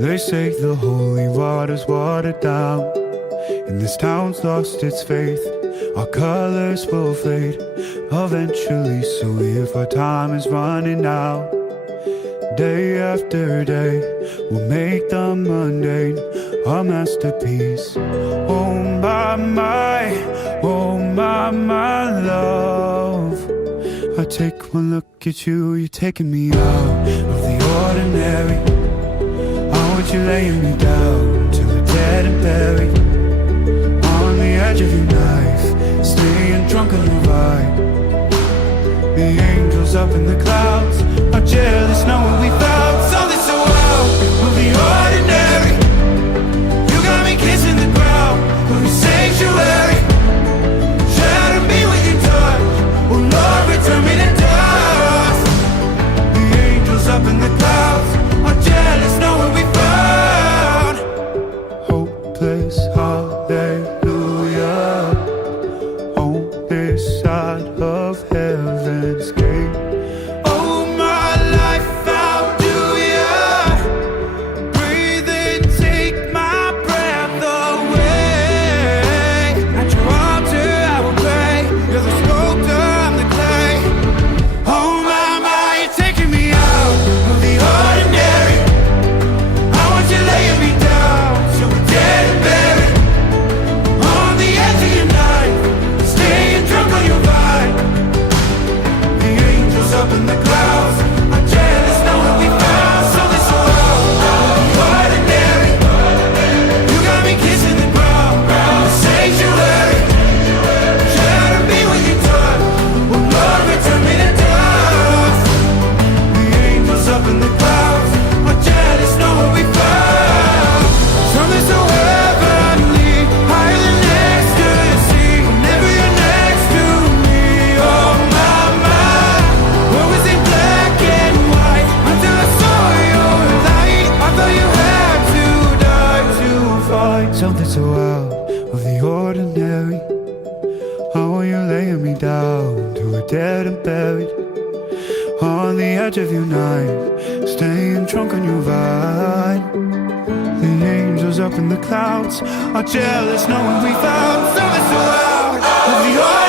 They say the holy water's watered down, and this town's lost its faith. Our colors will fade eventually, so if our time is running out, day after day, we'll make the mundane a masterpiece. Oh my, love. I take one look at you, you're taking me out of the ordinary. I want you laying me down till we're dead and buried, on the edge of your knife, staying drunk on your vibe. The angels up in the clouds are jealous knowing we found something so out of the ordinary. You got me kissing the ground of your sanctuary. Shatter me with your touch, oh Lord, return me to dust. The angels up in the clouds are jealous knowing we found hopeless hallelujah on this side of heaven's gate. Oh my life, how do ya breathe and take my breath away? At your altar I will pray, you're the sculptor, I'm the clay. Oh my, you're taking me out of the ordinary. I want you laying me down till we're dead and buried, on the edge of your knife, staying drunk on your vine. The angels up in the clouds are jealous knowing we found something so out of the ordinary. You got me kissing the ground in the sanctuary. Shatter me with your touch, oh Lord, return me to dust. The angels up in the clouds are jealous knowing we found something so heavenly, higher than ecstasy. Whenever you're next to me, oh my, what was in black and white until I saw your light? I thought you had to die to fight something so out of the ordinary. I want you laying me down till we're dead and buried, on the edge of your knife, staying drunk on your vine. The angels up in the clouds are jealous knowing we found something so out of the ordinary.